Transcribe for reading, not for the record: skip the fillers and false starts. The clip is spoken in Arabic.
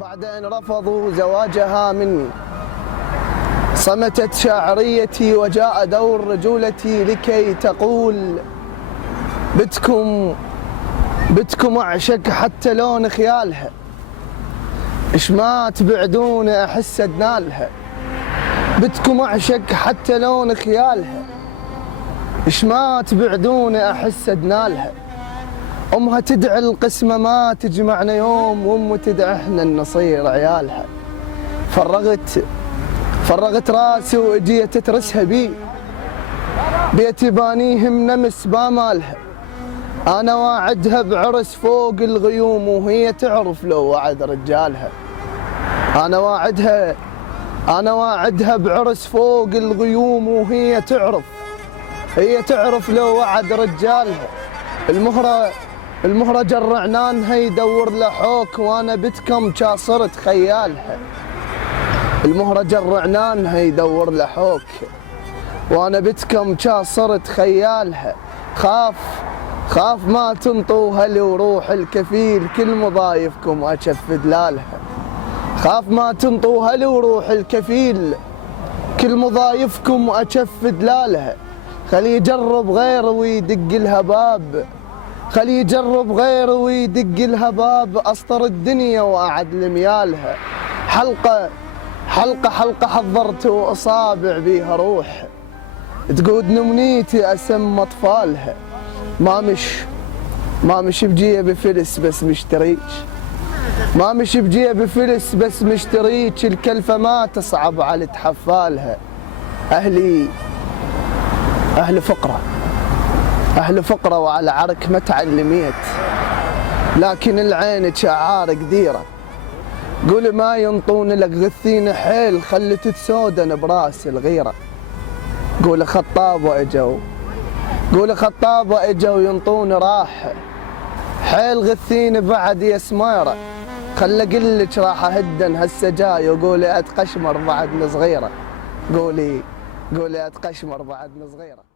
بعد أن رفضوا زواجها مني صمتت شاعريتي وجاء دور رجولتي لكي تقول بتكم أعشق حتى لون خيالها، إش ما تبعدون أحس أدنالها. بتكم أعشق حتى لون خيالها، إش ما تبعدون أحس أدنالها. أمها تدعي القسمة ما تجمعنا يوم، وأم تدعي إحنا نصير عيالها. فرغت راسي وإجيت ترسها بيتي بانيهم نمس بامالها. أنا واعدها بعرس فوق الغيوم وهي تعرف لو وعد رجالها. أنا واعدها بعرس فوق الغيوم وهي تعرف لو وعد رجالها. المهرة جرعنانها يدور لحوك وأنا بتكم شاصرت خيالها. المهرة جرعنانها يدور لحوك وأنا بتكم شاصرت خيالها. خاف ما تنطوها لي وروح الكفيل، كل مضايفكم أشف دلالها. خاف ما تنطوها لي وروح الكفيل، كل مضايفكم أشف دلالها. خلي يجرب غيره ويدق الهباب، خلي يجرب غيره ويدق الهباب. أسطر الدنيا وأعد لميالها. حلقة حضرت وأصابع بيها روح، تقود نمنيتي أسم أطفالها. ما مش بجيب فلس بس مشتريك، ما مش بجيب فلس بس مشتريك. الكلفة ما تصعب على تحفالها. أهل فقرة وعلى عرك ما تعلميت، لكن العين شعار قديرة. قول ما ينطون لك غثين حيل، خلت تسودن براس الغيرة. قول خطابة اجوا ينطون راح، حيل غثين بعد يا سميرة. خل اقلك راح اهدن هسه جاي وقولي اتقشمر بعدنا صغيرة. قولي اتقشمر بعدنا صغيرة.